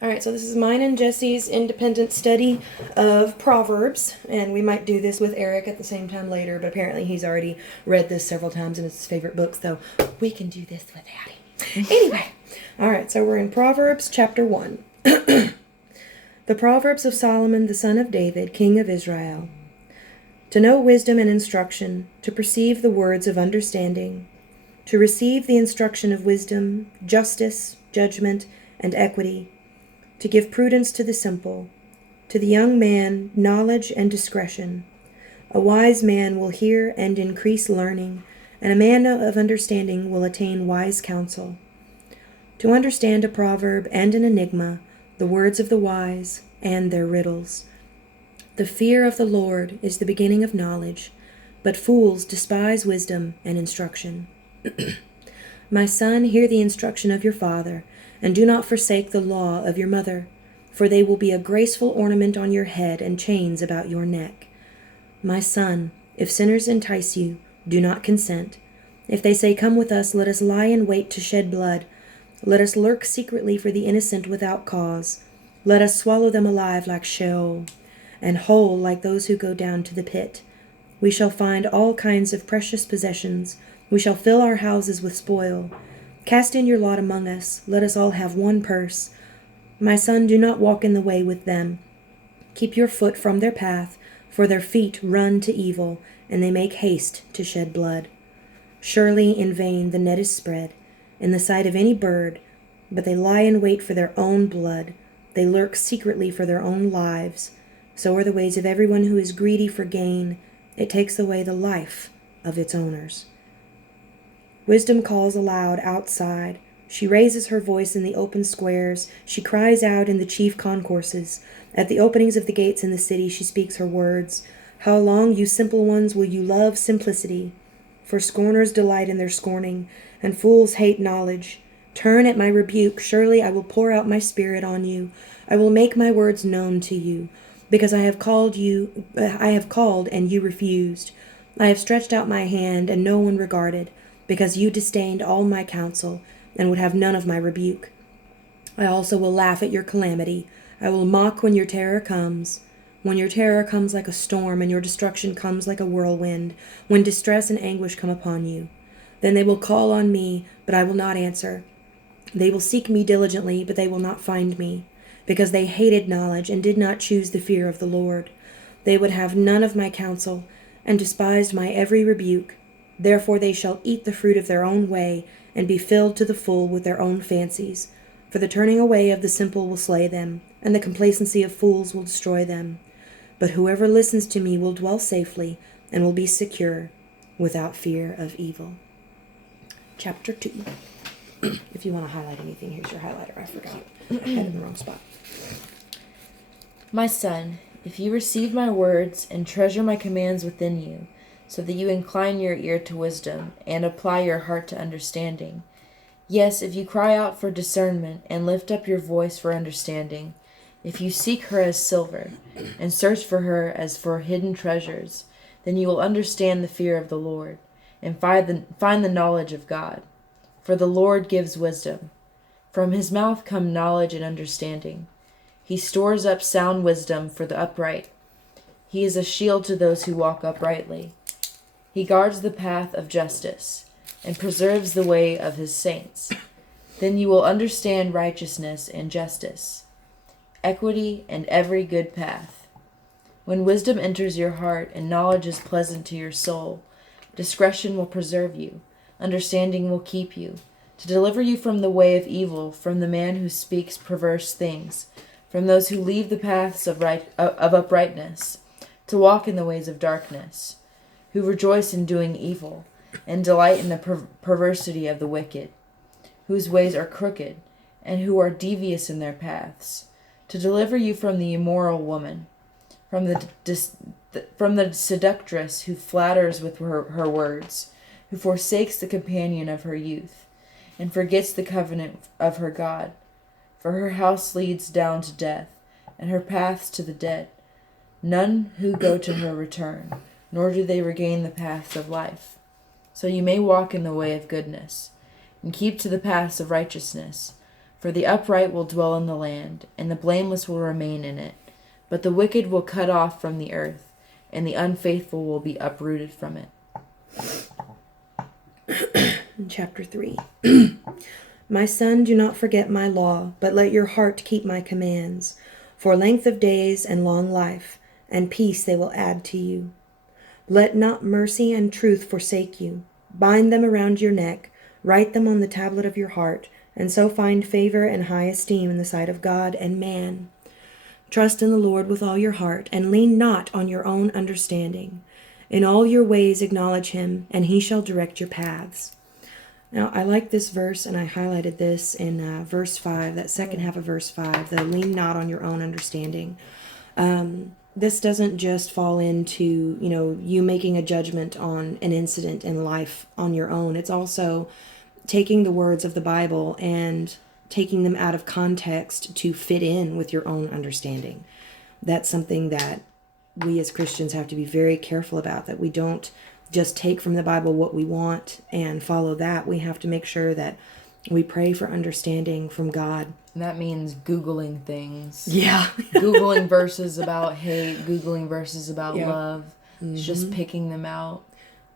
All right, so this is mine and Jesse's independent study of Proverbs, and we might do this with Eric at the same time later, but apparently he's already read this several times and it's his favorite book, so we can do this without him. Anyway, all right, so we're in Proverbs Chapter 1. The Proverbs of Solomon, the son of David, king of Israel. To know wisdom and instruction, to perceive the words of understanding, to receive the instruction of wisdom, justice, judgment, and equity, to give prudence to the simple, to the young man knowledge and discretion. A wise man will hear and increase learning, and a man of understanding will attain wise counsel. To understand a proverb and an enigma, the words of the wise and their riddles. The fear of the Lord is the beginning of knowledge, but fools despise wisdom and instruction. My son, hear the instruction of your father, and do not forsake the law of your mother, for they will be a graceful ornament on your head and chains about your neck. My son, if sinners entice you, do not consent. If they say, come with us, let us lie in wait to shed blood. Let us lurk secretly for the innocent without cause. Let us swallow them alive like Sheol, and whole like those who go down to the pit. We shall find all kinds of precious possessions. We shall fill our houses with spoil. Cast in your lot among us. Let us all have one purse. My son, do not walk in the way with them. Keep your foot from their path, for their feet run to evil, and they make haste to shed blood. Surely in vain the net is spread, in the sight of any bird, but they lie in wait for their own blood. They lurk secretly for their own lives. So are the ways of everyone who is greedy for gain. It takes away the life of its owners. Wisdom calls aloud outside. She raises her voice in the open squares. She cries out in the chief concourses. At the openings of the gates in the city she speaks her words. How long, you simple ones, will you love simplicity? For scorners delight in their scorning, and fools hate knowledge. Turn at my rebuke. Surely I will pour out my spirit on you. I will make my words known to you. Because I have called and you refused. I have stretched out my hand and no one regarded. Because you disdained all my counsel, and would have none of my rebuke. I also will laugh at your calamity. I will mock when your terror comes. When your terror comes like a storm, and your destruction comes like a whirlwind, when distress and anguish come upon you. Then they will call on me, but I will not answer. They will seek me diligently, but they will not find me, because they hated knowledge, and did not choose the fear of the Lord. They would have none of my counsel, and despised my every rebuke. Therefore they shall eat the fruit of their own way, and be filled to the full with their own fancies. For the turning away of the simple will slay them, and the complacency of fools will destroy them. But whoever listens to me will dwell safely, and will be secure, without fear of evil. Chapter 2. If you want to highlight anything, here's your highlighter. I forgot. I had it in the wrong spot. My son, if you receive my words and treasure my commands within you, so that you incline your ear to wisdom and apply your heart to understanding. Yes, if you cry out for discernment and lift up your voice for understanding, if you seek her as silver and search for her as for hidden treasures, then you will understand the fear of the Lord and find the knowledge of God. For the Lord gives wisdom. From his mouth come knowledge and understanding. He stores up sound wisdom for the upright. He is a shield to those who walk uprightly. He guards the path of justice and preserves the way of his saints. Then you will understand righteousness and justice, equity and every good path. When wisdom enters your heart and knowledge is pleasant to your soul, discretion will preserve you, understanding will keep you, to deliver you from the way of evil, from the man who speaks perverse things, from those who leave the paths of uprightness, to walk in the ways of darkness, who rejoice in doing evil, and delight in the perversity of the wicked, whose ways are crooked, and who are devious in their paths, to deliver you from the immoral woman, from the seductress who flatters with her words, who forsakes the companion of her youth, and forgets the covenant of her God. For her house leads down to death, and her paths to the dead. None who go to her return, nor do they regain the paths of life. So you may walk in the way of goodness, and keep to the paths of righteousness, For the upright will dwell in the land, and the blameless will remain in it. But the wicked will cut off from the earth, and the unfaithful will be uprooted from it. Chapter 3. My son, do not forget my law, but let your heart keep my commands. For length of days and long life, and peace they will add to you. Let not mercy and truth forsake you. Bind them around your neck, write them on the tablet of your heart, and so find favor and high esteem in the sight of God and man. Trust in the Lord with all your heart, and lean not on your own understanding. In all your ways acknowledge him, and he shall direct your paths. Now, I like this verse, and I highlighted this in verse 5, that second half of verse 5, the lean not on your own understanding. This doesn't just fall into, you making a judgment on an incident in life on your own. It's also taking the words of the Bible and taking them out of context to fit in with your own understanding. That's something that we as Christians have to be very careful about, that we don't just take from the Bible what we want and follow that. We have to make sure that we pray for understanding from God. And that means Googling things. Yeah. Googling verses about hate, Googling verses about love. Mm-hmm. It's just picking them out.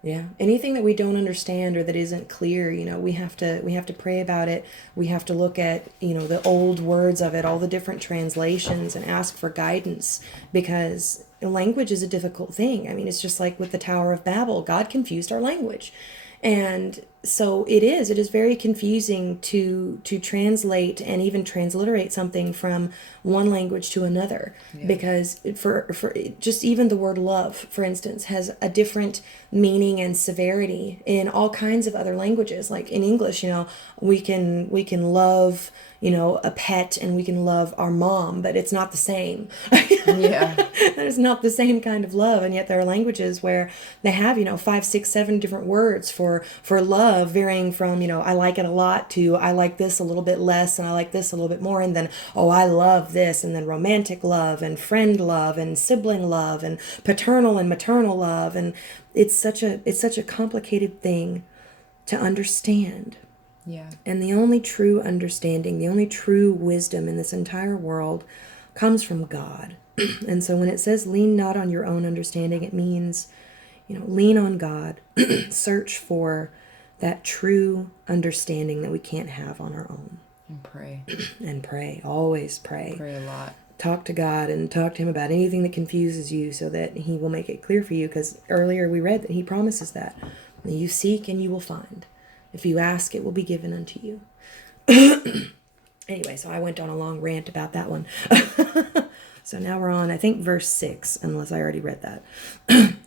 Yeah. Anything that we don't understand or that isn't clear, we have to pray about it. We have to look at, the old words of it, all the different translations, and ask for guidance, because language is a difficult thing. I mean, it's just like with the Tower of Babel. God confused our language. And so it is very confusing to translate and even transliterate something from one language to another, because for just even the word love, for instance, has a different meaning and severity in all kinds of other languages. Like in English, we can love, a pet, and we can love our mom, but it's not the same. Yeah. It's not the same kind of love. And yet there are languages where they have, 5, 6, 7 different words for love, varying from, I like it a lot to I like this a little bit less, and I like this a little bit more, and then, I love this, and then romantic love and friend love and sibling love and paternal and maternal love. And it's such a complicated thing to understand. Yeah. And the only true understanding, the only true wisdom in this entire world comes from God. And so when it says lean not on your own understanding, it means, lean on God, search for that true understanding that we can't have on our own. And pray. And pray, always pray. Pray a lot. Talk to God and talk to him about anything that confuses you, so that he will make it clear for you, because earlier we read that he promises that. You seek and you will find. If you ask, it will be given unto you. Anyway, so I went on a long rant about that one. So now we're on, I think, verse 6, unless I already read that.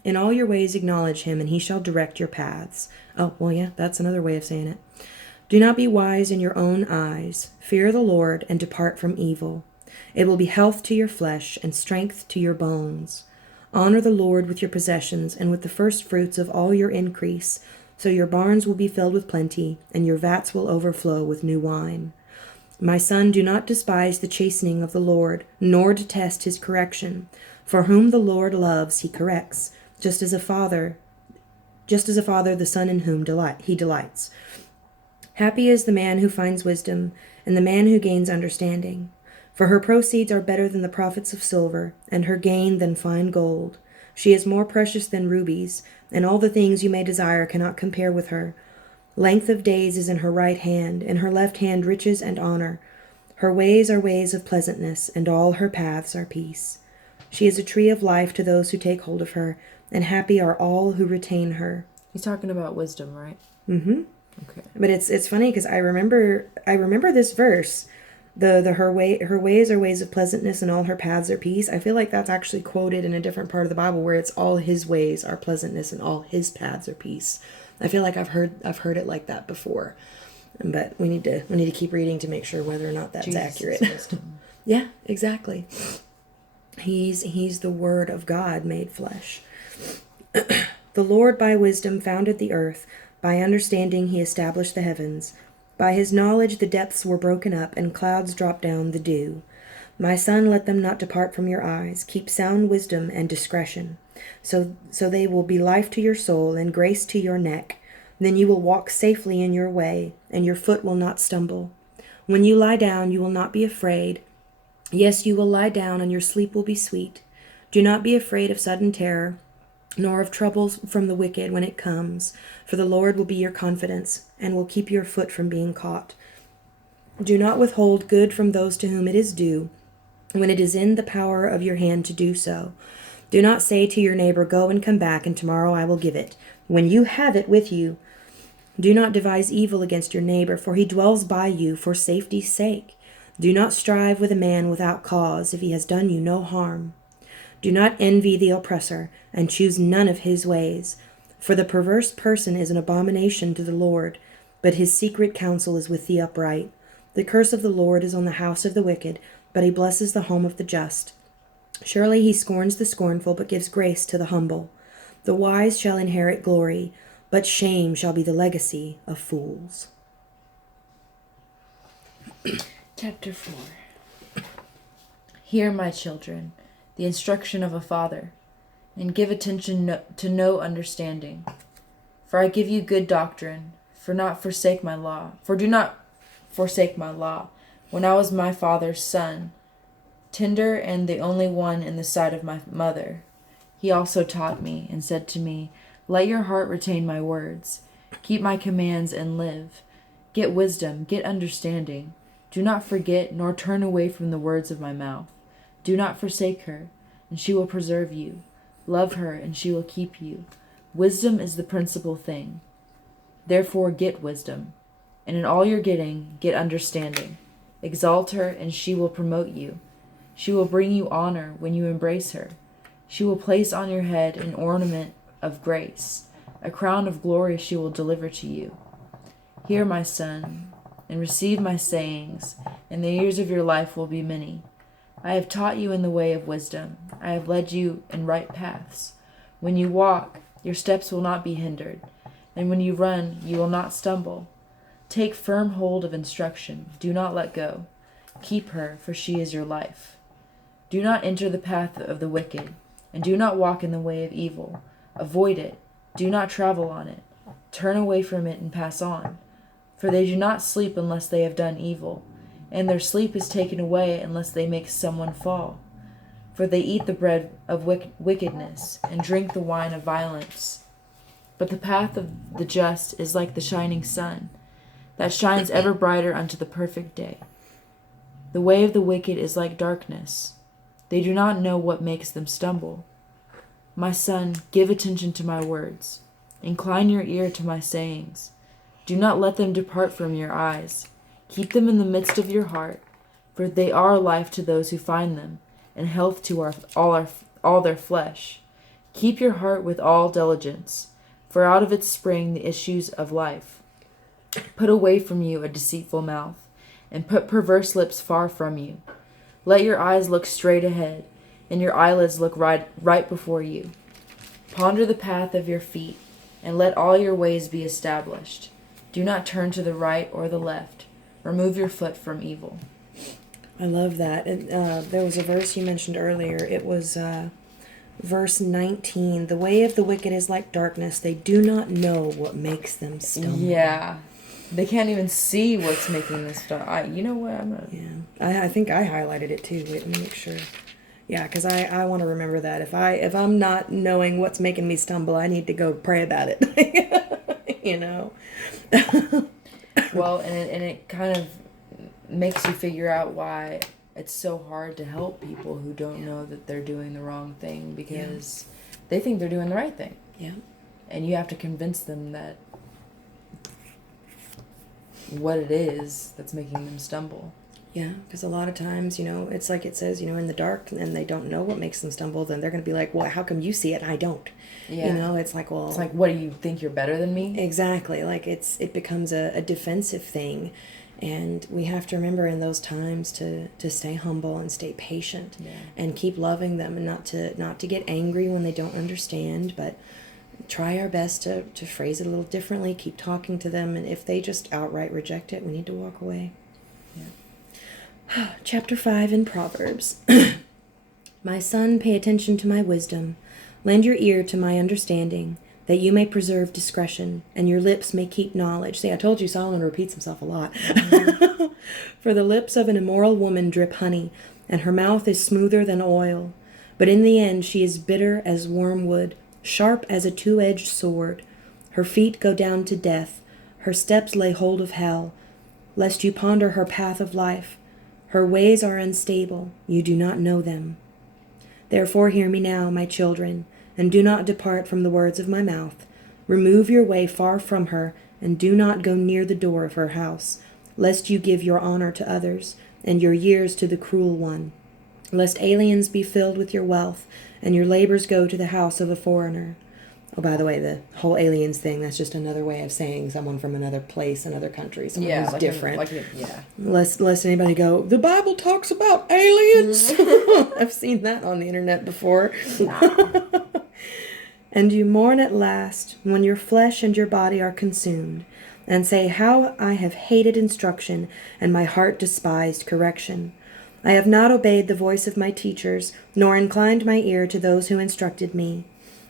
In all your ways acknowledge him, and he shall direct your paths. Oh, well, yeah, that's another way of saying it. Do not be wise in your own eyes. Fear the Lord and depart from evil. It will be health to your flesh and strength to your bones. Honor the Lord with your possessions and with the first fruits of all your increase, so your barns will be filled with plenty, and your vats will overflow with new wine. My son, do not despise the chastening of the Lord, nor detest his correction. For whom the Lord loves, he corrects, just as a father the son in whom he delights. Happy is the man who finds wisdom, and the man who gains understanding. For her proceeds are better than the profits of silver, and her gain than fine gold. She is more precious than rubies, and all the things you may desire cannot compare with her. Length of days is in her right hand, in her left hand riches and honor. Her ways are ways of pleasantness, and all her paths are peace. She is a tree of life to those who take hold of her, and happy are all who retain her. He's talking about wisdom, right? Mm-hmm. Okay. But it's funny, because I remember this verse, her ways are ways of pleasantness, and all her paths are peace. I feel like that's actually quoted in a different part of the Bible, where it's all his ways are pleasantness and all his paths are peace. I feel like I've heard it like that before, but we need to keep reading to make sure whether or not that's Jesus accurate. is wisdom. Yeah, exactly. He's the Word of God made flesh. The Lord by wisdom founded the earth. By understanding he established the heavens. By his knowledge the depths were broken up, and clouds dropped down the dew. My son, let them not depart from your eyes. Keep sound wisdom and discretion. So they will be life to your soul and grace to your neck. Then you will walk safely in your way, and your foot will not stumble. When you lie down, you will not be afraid. Yes, you will lie down, and your sleep will be sweet. Do not be afraid of sudden terror, nor of troubles from the wicked when it comes, for the Lord will be your confidence, and will keep your foot from being caught. Do not withhold good from those to whom it is due, when it is in the power of your hand to do so. Do not say to your neighbor, "Go and come back, and tomorrow I will give it," when you have it with you. Do not devise evil against your neighbor, for he dwells by you for safety's sake. Do not strive with a man without cause, if he has done you no harm. Do not envy the oppressor, and choose none of his ways. For the perverse person is an abomination to the Lord, but his secret counsel is with the upright. The curse of the Lord is on the house of the wicked, but he blesses the home of the just. Surely he scorns the scornful, but gives grace to the humble. The wise shall inherit glory, but shame shall be the legacy of fools. Chapter 4. Hear, my children, the instruction of a father, and give attention to no understanding. For I give you good doctrine, for do not forsake my law. When I was my father's son, tender and the only one in the sight of my mother, he also taught me and said to me, "Let your heart retain my words. Keep my commands and live. Get wisdom, get understanding. Do not forget nor turn away from the words of my mouth. Do not forsake her, and she will preserve you. Love her, and she will keep you. Wisdom is the principal thing. Therefore get wisdom, and in all your getting, get understanding. Exalt her, and she will promote you. She will bring you honor when you embrace her. She will place on your head an ornament of grace. A crown of glory she will deliver to you. Hear, my son, and receive my sayings, and the years of your life will be many. I have taught you in the way of wisdom. I have led you in right paths. When you walk, your steps will not be hindered, and when you run, you will not stumble. Take firm hold of instruction. Do not let go. Keep her, for she is your life. Do not enter the path of the wicked, and do not walk in the way of evil. Avoid it. Do not travel on it. Turn away from it and pass on. For they do not sleep unless they have done evil, and their sleep is taken away unless they make someone fall. For they eat the bread of wickedness, and drink the wine of violence. But the path of the just is like the shining sun, that shines ever brighter unto the perfect day. The way of the wicked is like darkness. They do not know what makes them stumble. My son, give attention to my words. Incline your ear to my sayings. Do not let them depart from your eyes. Keep them in the midst of your heart, for they are life to those who find them, and health to all their flesh. Keep your heart with all diligence, for out of it spring the issues of life. Put away from you a deceitful mouth, and put perverse lips far from you. Let your eyes look straight ahead, and your eyelids look right before you. Ponder the path of your feet, and let all your ways be established. Do not turn to the right or the left. Remove your foot from evil. I love that. There was a verse you mentioned earlier. It was verse 19. The way of the wicked is like darkness. They do not know what makes them stumble. Yeah. They can't even see what's making them stumble. You know what? I think I highlighted it too. Wait, let me make sure. Yeah, because I want to remember that. If I'm not knowing what's making me stumble, I need to go pray about it. You know. Well, and it kind of makes you figure out why it's so hard to help people who don't know that they're doing the wrong thing, because they think they're doing the right thing. Yeah. And you have to convince them that what it is that's making them stumble. Yeah, because a lot of times, it's like it says, in the dark, and they don't know what makes them stumble, then they're going to be like, well, how come you see it and I don't? Yeah. It's like, well... It's like, what, do you think you're better than me? Exactly. Like, it becomes a defensive thing, and we have to remember in those times to stay humble and stay patient, and keep loving them, and not to get angry when they don't understand, but try our best to phrase it a little differently, keep talking to them, and if they just outright reject it, we need to walk away. Chapter 5 in Proverbs. My son, pay attention to my wisdom. Lend your ear to my understanding. that you may preserve discretion, and your lips may keep knowledge. See, I told you Solomon repeats himself a lot. For the lips of an immoral woman drip honey, and her mouth is smoother than oil. But in the end she is bitter as wormwood, sharp as a two-edged sword. Her feet go down to death, her steps lay hold of hell, lest you ponder her path of life. Her ways are unstable, you do not know them. Therefore hear me now, my children, and do not depart from the words of my mouth. Remove your way far from her, and do not go near the door of her house, lest you give your honor to others, and your years to the cruel one. Lest aliens be filled with your wealth, and your labors go to the house of a foreigner. Oh, by the way, the whole aliens thing, that's just another way of saying someone from another place, another country, someone who's like different. Yeah. Lest anybody go, the Bible talks about aliens. I've seen that on the internet before. No. And you mourn at last when your flesh and your body are consumed, and say, how I have hated instruction, and my heart despised correction. I have not obeyed the voice of my teachers, nor inclined my ear to those who instructed me.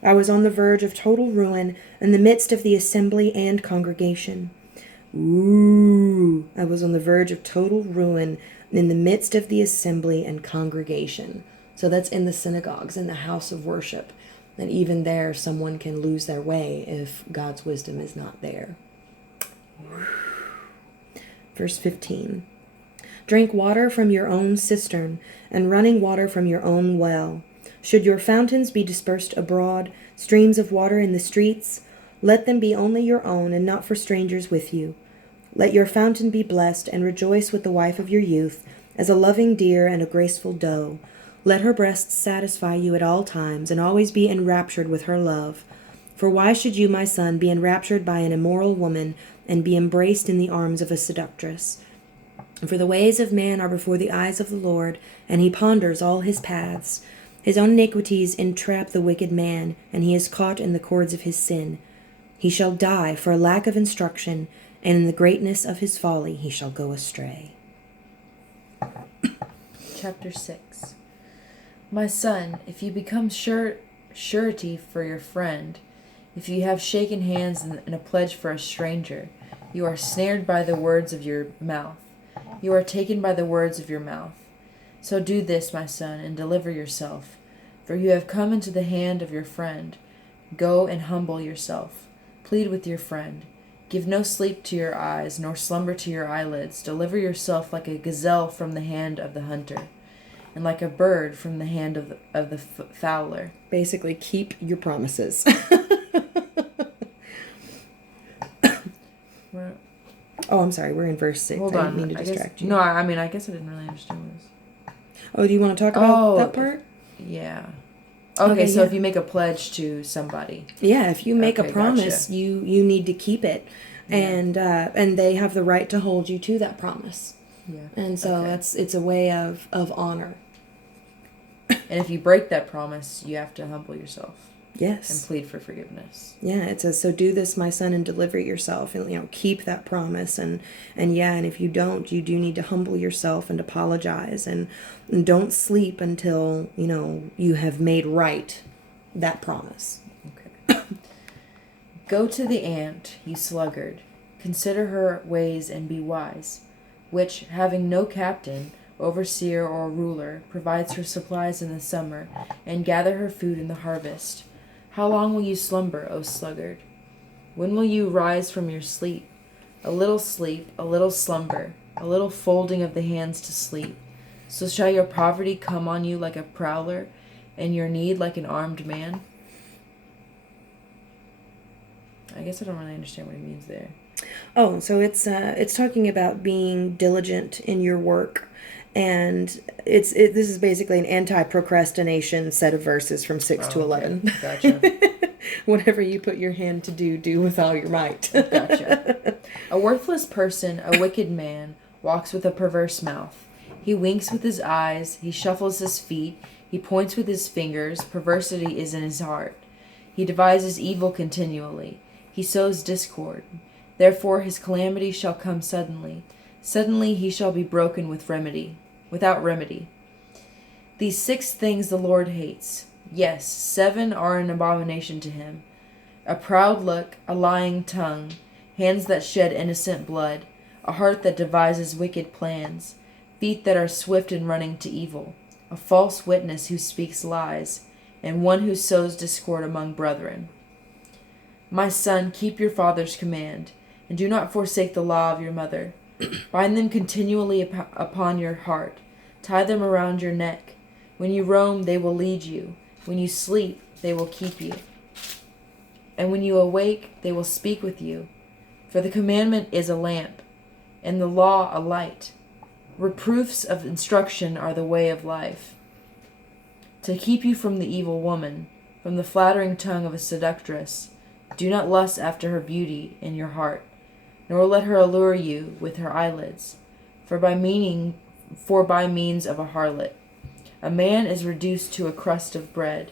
I was on the verge of total ruin in the midst of the assembly and congregation. Ooh, I was on the verge of total ruin in the midst of the assembly and congregation. So that's in the synagogues, in the house of worship. And even there, someone can lose their way if God's wisdom is not there. Verse 15. Drink water from your own cistern, and running water from your own well. Should your fountains be dispersed abroad, streams of water in the streets, let them be only your own and not for strangers with you. Let your fountain be blessed, and rejoice with the wife of your youth, as a loving deer and a graceful doe. Let her breasts satisfy you at all times, and always be enraptured with her love. For why should you, my son, be enraptured by an immoral woman, and be embraced in the arms of a seductress? For the ways of man are before the eyes of the Lord, and he ponders all his paths. His own iniquities entrap the wicked man, and he is caught in the cords of his sin. He shall die for a lack of instruction, and in the greatness of his folly he shall go astray. Chapter 6. My son, if you become surety for your friend, if you have shaken hands in a pledge for a stranger, you are snared by the words of your mouth. You are taken by the words of your mouth. So do this, my son, and deliver yourself, for you have come into the hand of your friend. Go and humble yourself. Plead with your friend. Give no sleep to your eyes, nor slumber to your eyelids. Deliver yourself like a gazelle from the hand of the hunter, and like a bird from the hand of the fowler. Basically, keep your promises. Oh, I'm sorry. We're in verse 6. Hold I on. didn't mean to distract you. No, I guess I didn't really understand what it was. Oh, do you want to talk about that part? Yeah. Okay, so if you make a pledge to somebody. Yeah, if you make a promise, gotcha. you need to keep it. Yeah. And they have the right to hold you to that promise. Yeah. And so it's a way of honor. And if you break that promise, you have to humble yourself. Yes. And plead for forgiveness. Yeah, it says, so do this, my son, and deliver yourself, and keep that promise, and if you don't, you do need to humble yourself and apologize, and don't sleep until you have made right that promise. Okay. Go to the ant, you sluggard, consider her ways and be wise, which, having no captain, overseer, or ruler, provides her supplies in the summer, and gather her food in the harvest. How long will you slumber, O sluggard? When will you rise from your sleep? A little sleep, a little slumber, a little folding of the hands to sleep. So shall your poverty come on you like a prowler, and your need like an armed man? I guess I don't really understand what he means there. Oh, so it's talking about being diligent in your work. And this is basically an anti-procrastination set of verses from 6 to 11. Gotcha. Whatever you put your hand to do with all your might. Gotcha. A worthless person, a wicked man, walks with a perverse mouth. He winks with his eyes, he shuffles his feet, he points with his fingers, perversity is in his heart. He devises evil continually. He sows discord. Therefore his calamity shall come suddenly. Suddenly he shall be broken without remedy. These 6 things the Lord hates. Yes, 7 are an abomination to him. A proud look, a lying tongue, hands that shed innocent blood, a heart that devises wicked plans, feet that are swift in running to evil, a false witness who speaks lies, and one who sows discord among brethren. My son, keep your father's command, and do not forsake the law of your mother. Bind them continually upon your heart. Tie them around your neck. When you roam, they will lead you. When you sleep, they will keep you. And when you awake, they will speak with you. For the commandment is a lamp, and the law a light. Reproofs of instruction are the way of life. To keep you from the evil woman, from the flattering tongue of a seductress, do not lust after her beauty in your heart, nor let her allure you with her eyelids. For by means of a harlot, a man is reduced to a crust of bread,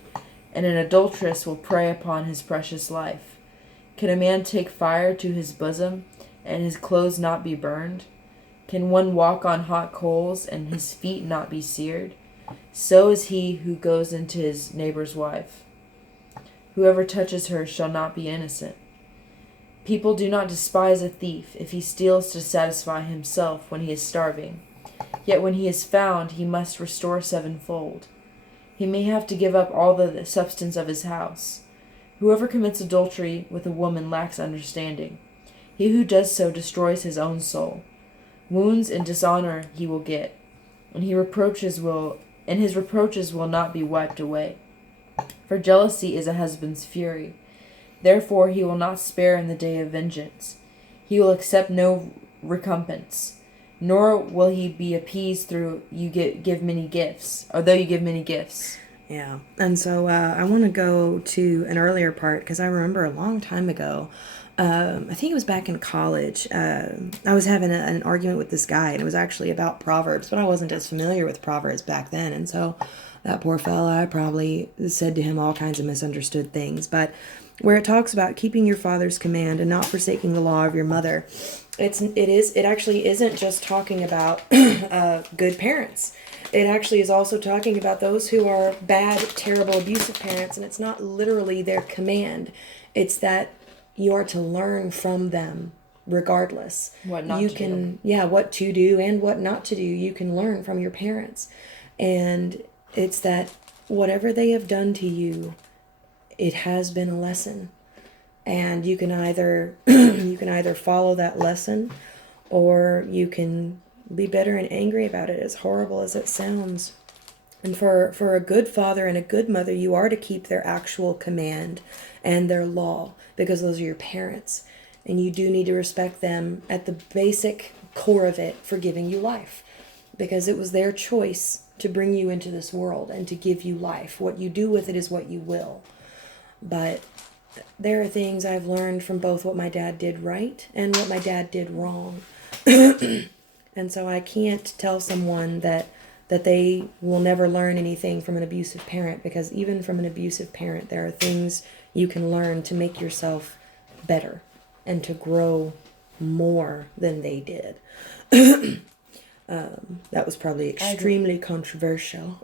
and an adulteress will prey upon his precious life. Can a man take fire to his bosom, and his clothes not be burned? Can one walk on hot coals, and his feet not be seared? So is he who goes into his neighbor's wife. Whoever touches her shall not be innocent. People do not despise a thief if he steals to satisfy himself when he is starving. Yet when he is found, he must restore sevenfold. He may have to give up all the substance of his house. Whoever commits adultery with a woman lacks understanding. He who does so destroys his own soul. Wounds and dishonor he will get, and his reproaches will not be wiped away. For jealousy is a husband's fury. Therefore he will not spare in the day of vengeance. He will accept no recompense, nor will he be appeased though you give many gifts. Yeah. And so I want to go to an earlier part because I remember a long time ago, I think it was back in college, I was having an argument with this guy, and it was actually about Proverbs, but I wasn't as familiar with Proverbs back then. And so that poor fella, I probably said to him all kinds of misunderstood things. But where it talks about keeping your father's command and not forsaking the law of your mother, it actually isn't just talking about good parents. It actually is also talking about those who are bad, terrible, abusive parents, and it's not literally their command. It's that you are to learn from them regardless. What to do. Yeah, what to do and what not to do. You can learn from your parents. And it's that whatever they have done to you, it has been a lesson. And you can either follow that lesson, or you can be bitter and angry about it, as horrible as it sounds. And for a good father and a good mother, you are to keep their actual command and their law, because those are your parents. And you do need to respect them at the basic core of it for giving you life, because it was their choice to bring you into this world and to give you life. What you do with it is what you will. But there are things I've learned from both what my dad did right and what my dad did wrong. And so I can't tell someone that they will never learn anything from an abusive parent, because even from an abusive parent, there are things you can learn to make yourself better and to grow more than they did. That was probably extremely controversial.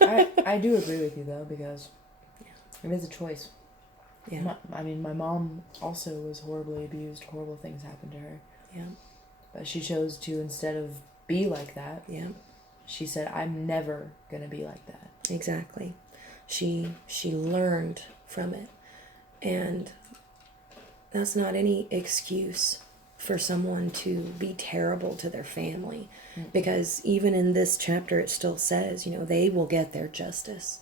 I do agree with you, though, because it is a choice. Yeah. My mom also was horribly abused. Horrible things happened to her. Yeah. But she chose to, instead of be like that, Yeah. she said, I'm never going to be like that. Exactly. She learned from it. And that's not any excuse for someone to be terrible to their family. Mm-hmm. Because even in this chapter, it still says, they will get their justice.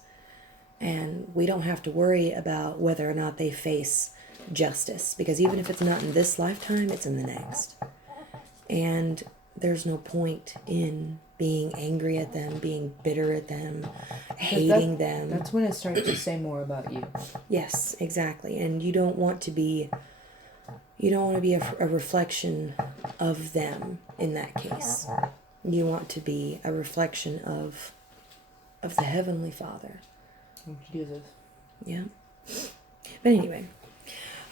And we don't have to worry about whether or not they face justice, because even if it's not in this lifetime, it's in the next. And there's no point in being angry at them, being bitter at them, hating them. That's when it starts to say more about you. Yes, exactly. And you don't want to be a reflection of them in that case. You want to be a reflection of the Heavenly Father. Jesus. Yeah. But anyway.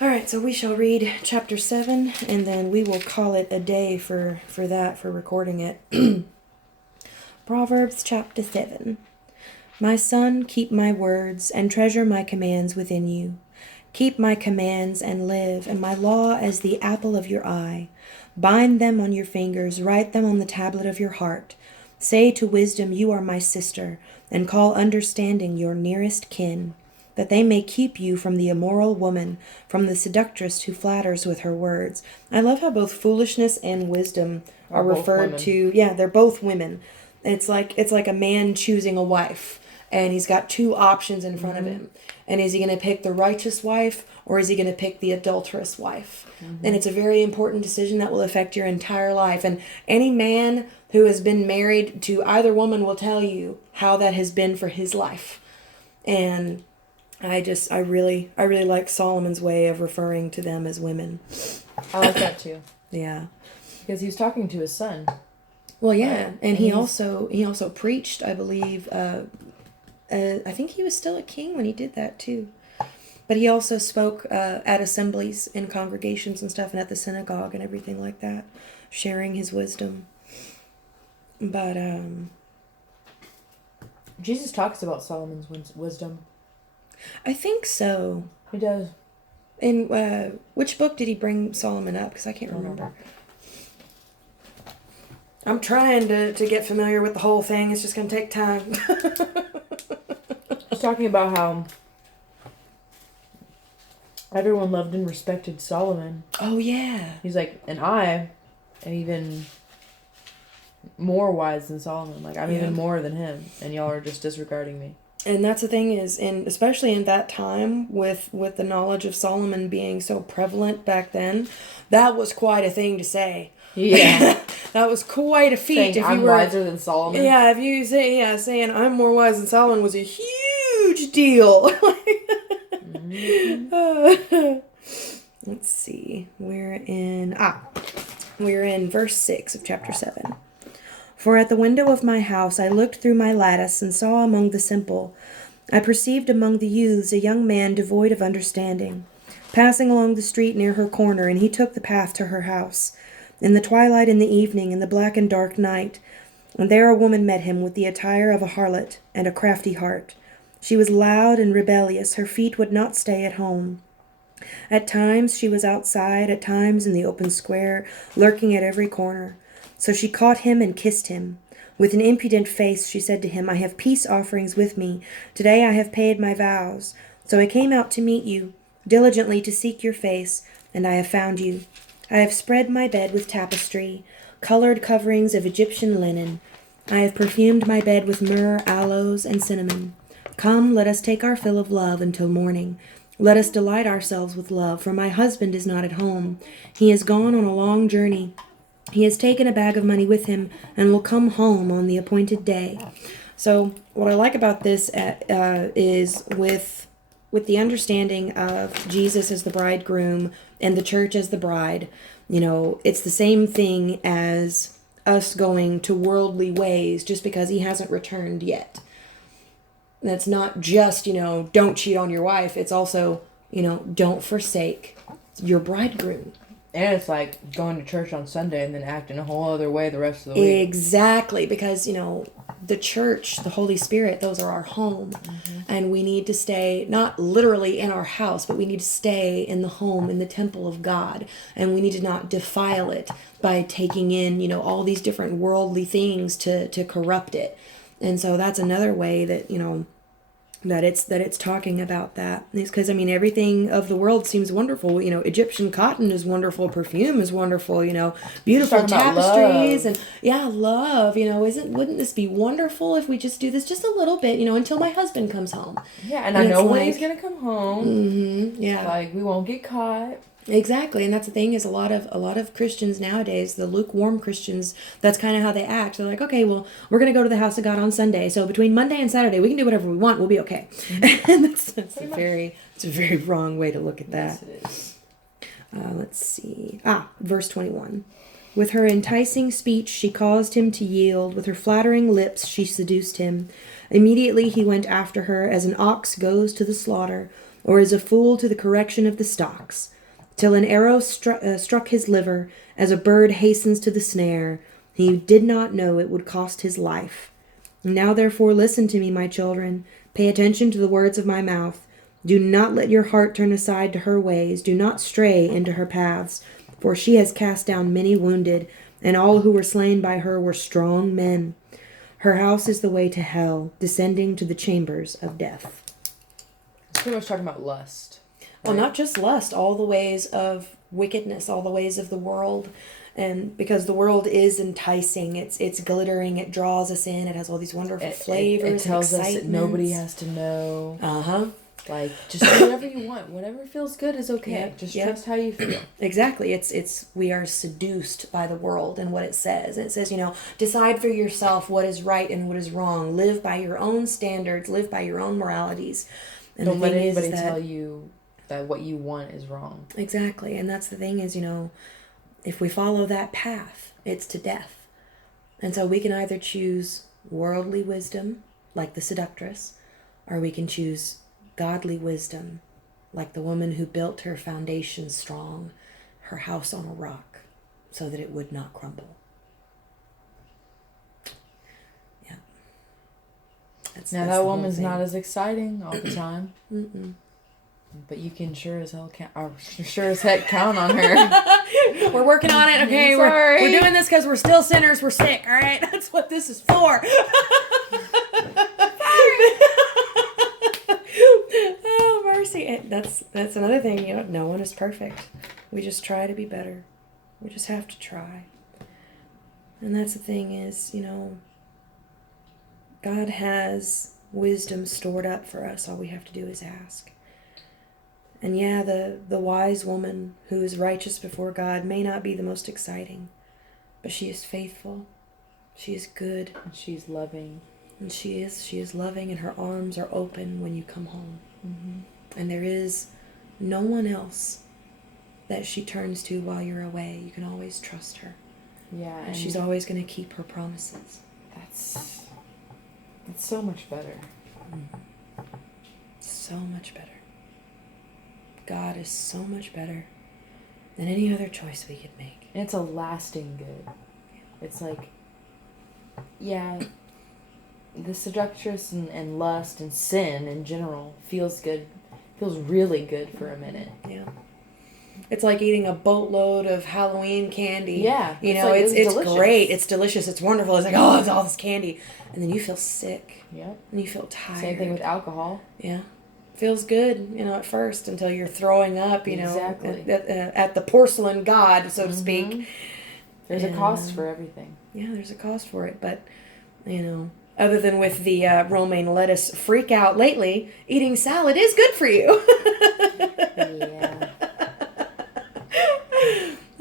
All right, so we shall read chapter 7, and then we will call it a day for recording it. Proverbs Chapter 7. My son, keep my words and treasure my commands within you. Keep my commands and live, and my law as the apple of your eye. Bind them on your fingers, write them on the tablet of your heart. Say to wisdom, you are my sister, and call understanding your nearest kin, that they may keep you from the immoral woman, from the seductress who flatters with her words. I love how both foolishness and wisdom are referred to. Yeah, they're both women. It's like a man choosing a wife, and he's got two options in front of him. And is he going to pick the righteous wife, or is he going to pick the adulterous wife? And it's a very important decision that will affect your entire life. And any man who has been married to either woman will tell you how that has been for his life. And I really like Solomon's way of referring to them as women. I like that too. Yeah. Because he was talking to his son. Well, yeah. Right. And he also preached, I believe, I think he was still a king when he did that too. But he also spoke at assemblies and congregations and stuff, and at the synagogue and everything like that, sharing his wisdom. But Jesus talks about Solomon's wisdom. I think so. He does. In which book did he bring Solomon up? Because I can't remember. I'm trying to get familiar with the whole thing. It's just going to take time. He's talking about how everyone loved and respected Solomon. Oh, yeah. He's like, and I am even more wise than Solomon. Like, I'm even more than him, and y'all are just disregarding me. And that's the thing is, especially in that time, with the knowledge of Solomon being so prevalent back then, that was quite a thing to say. Yeah. That was quite a feat. Saying, if I'm you were wiser than Solomon. Yeah, if you say, saying I'm more wise than Solomon was a huge deal. Let's see. We're in verse 6 of chapter 7. For at the window of my house I looked through my lattice and saw among the simple. I perceived among the youths a young man devoid of understanding, passing along the street near her corner, and he took the path to her house. In the twilight, in the evening, in the black and dark night, and there a woman met him with the attire of a harlot and a crafty heart. She was loud and rebellious, her feet would not stay at home. At times she was outside, at times in the open square, lurking at every corner. So she caught him and kissed him. With an impudent face she said to him, I have peace offerings with me. Today I have paid my vows. So I came out to meet you, diligently to seek your face, and I have found you. I have spread my bed with tapestry, colored coverings of Egyptian linen. I have perfumed my bed with myrrh, aloes, and cinnamon. Come, let us take our fill of love until morning. Let us delight ourselves with love, for my husband is not at home. He has gone on a long journey. He has taken a bag of money with him and will come home on the appointed day. So what I like about this is with the understanding of Jesus as the bridegroom and the church as the bride, it's the same thing as us going to worldly ways just because he hasn't returned yet. That's not just, don't cheat on your wife. It's also, don't forsake your bridegroom. And it's like going to church on Sunday and then acting a whole other way the rest of the week. Exactly, because, the church, the Holy Spirit, those are our home. Mm-hmm. And we need to stay, not literally in our house, but we need to stay in the home, in the temple of God. And we need to not defile it by taking in, all these different worldly things to corrupt it. And so that's another way that, that it's talking about that. It's because, everything of the world seems wonderful. Egyptian cotton is wonderful. Perfume is wonderful. Beautiful tapestries. And love. Wouldn't this be wonderful if we just do this just a little bit, until my husband comes home? Yeah, and I know when he's going to come home. Mm-hmm, yeah. Like, we won't get caught. Exactly, and that's the thing is a lot of Christians nowadays, the lukewarm Christians, that's kind of how they act. They're like, okay, well, we're going to go to the house of God on Sunday, so between Monday and Saturday, we can do whatever we want, we'll be okay. Mm-hmm. And it's a very wrong way to look at that. Yes, it is. Let's see. Verse 21. With her enticing speech, she caused him to yield. With her flattering lips, she seduced him. Immediately he went after her as an ox goes to the slaughter, or as a fool to the correction of the stocks. Till an arrow struck his liver, as a bird hastens to the snare. He did not know it would cost his life. Now therefore listen to me, my children. Pay attention to the words of my mouth. Do not let your heart turn aside to her ways. Do not stray into her paths. For she has cast down many wounded, and all who were slain by her were strong men. Her house is the way to hell, descending to the chambers of death. It's pretty much talking about lust. Well, not just lust, all the ways of wickedness, all the ways of the world. And because the world is enticing, it's glittering, it draws us in, it has all these wonderful flavors. It tells us that nobody has to know. Uh-huh. Like, just do whatever you want. Whatever feels good is okay. Yeah. Just trust how you feel. Exactly. It's we are seduced by the world and what it says. And it says, decide for yourself what is right and what is wrong. Live by your own standards. Live by your own moralities. And don't let anybody tell you that what you want is wrong. Exactly. And that's the thing is, if we follow that path, it's to death. And so we can either choose worldly wisdom, like the seductress, or we can choose godly wisdom, like the woman who built her foundation strong, her house on a rock, so that it would not crumble. Yeah. That's that woman's not as exciting all the time. Mm-mm. But you can sure as heck count on her. We're working on it. Okay, we're doing this because we're still sinners. We're sick. All right, that's what this is for. Oh, mercy. That's another thing. No one is perfect. We just try to be better. We just have to try. And that's the thing is, God has wisdom stored up for us. All we have to do is ask. And yeah, the wise woman who is righteous before God may not be the most exciting, but she is faithful. She is good. And she's loving. And she is loving, and her arms are open when you come home. Mm-hmm. And there is no one else that she turns to while you're away. You can always trust her. Yeah. And she's always going to keep her promises. That's so much better. So much better. God is so much better than any other choice we could make. And it's a lasting good. It's like, yeah, the seductress and lust and sin in general feels good, feels really good for a minute. Yeah. It's like eating a boatload of Halloween candy. Yeah. It's great. It's delicious. It's wonderful. It's like, oh, it's all this candy. And then you feel sick. Yep. And you feel tired. Same thing with alcohol. Yeah. Feels good, at first until you're throwing up, Exactly. at the porcelain god, so to speak. There's a cost for everything. Yeah, there's a cost for it. But, other than with the romaine lettuce freak out lately, eating salad is good for you. Yeah.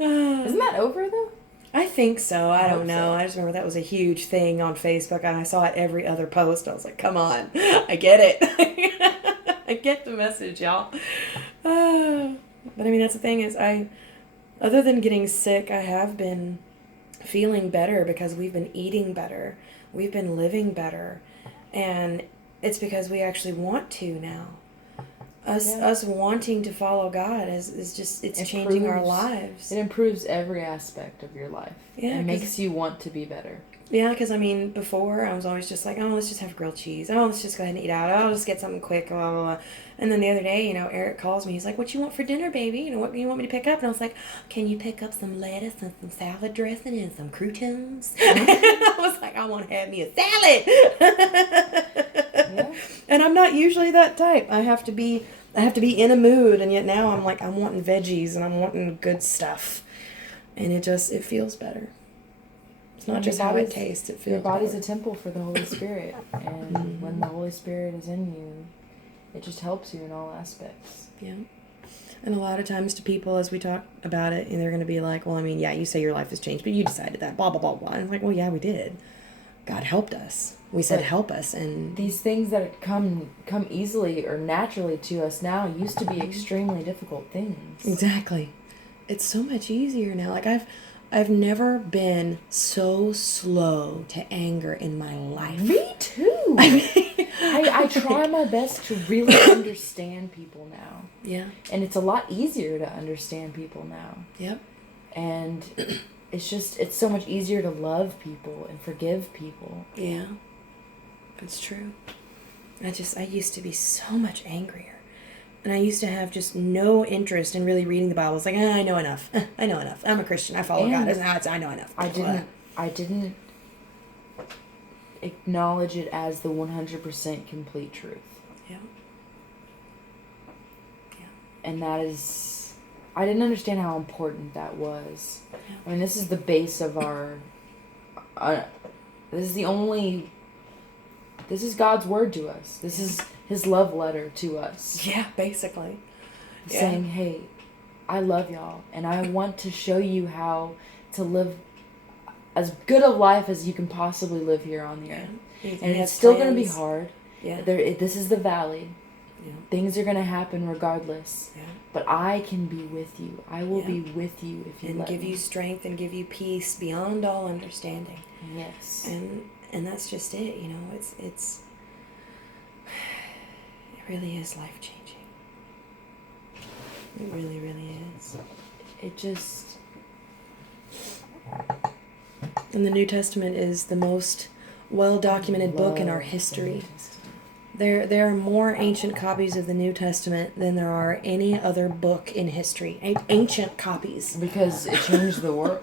Isn't that over, though? I think so. I don't know. So. I just remember that was a huge thing on Facebook, and I saw it every other post. I was like, come on. I get it. I get the message, y'all. But, that's the thing is, other than getting sick, I have been feeling better because we've been eating better. We've been living better. And it's because we actually want to now. Us wanting to follow God is just, it's changing our lives. It improves every aspect of your life. Yeah. It makes you want to be better. Yeah, because, before I was always just like, oh, let's just have grilled cheese. Oh, let's just go ahead and eat out. Oh, I'll just get something quick, blah, blah, blah. And then the other day, Eric calls me. He's like, what you want for dinner, baby? What do you want me to pick up? And I was like, can you pick up some lettuce and some salad dressing and some croutons? I was like, I want to have me a salad. Yeah. And I'm not usually that type. I have to be in a mood, and yet now I'm like, I'm wanting veggies and I'm wanting good stuff. And it feels better. It's not just how it tastes, it feels your body's better. a temple for the Holy Spirit, and when the Holy Spirit is in you, it just helps you in all aspects. Yeah. And a lot of times to people, as we talk about it, and they're going to be like, well, yeah, you say your life has changed, but you decided that, blah, blah, blah, blah. And I'm like, well, yeah, we did. God helped us. We said help us. And these things that come easily or naturally to us now used to be extremely difficult things. Exactly. It's so much easier now. Like, I've never been so slow to anger in my life. Me too. I try my best to really understand people now. Yeah. And it's a lot easier to understand people now. Yep. And it's so much easier to love people and forgive people. Yeah. It's true. I used to be so much angrier. And I used to have just no interest in really reading the Bible. It's like, I know enough. I know enough. I'm a Christian. I follow God. I know enough. I didn't acknowledge it as the 100% complete truth. Yeah. Yeah. And that is, I didn't understand how important that was. Yeah. I mean, this is the base of our, this is God's word to us. This is his love letter to us. Yeah, basically. Saying, hey, I love y'all, and I want to show you how to live as good a life as you can possibly live here on the earth. And it's still going to be hard. Yeah. This is the valley. Yeah. Things are going to happen regardless. Yeah. But I can be with you. I will be with you if you let me. And give you strength and give you peace beyond all understanding. Yes. And that's just it, you know. It really is life-changing. It really, really is. It just... And the New Testament is the most well-documented book in our history. There are more ancient copies of the New Testament than there are any other book in history. Ancient copies. Because it changed the world.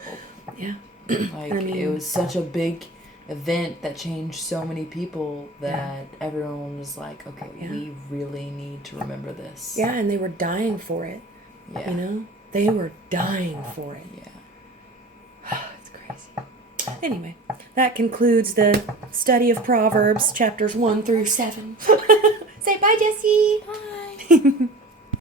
Yeah. It was such a big event that changed so many people that everyone was like, okay, we really need to remember this. Yeah, and they were dying for it. Yeah. You know? They were dying for it. Yeah. It's crazy. Anyway, that concludes the study of Proverbs, chapters 1 through 7. Say bye, Jessie. Bye.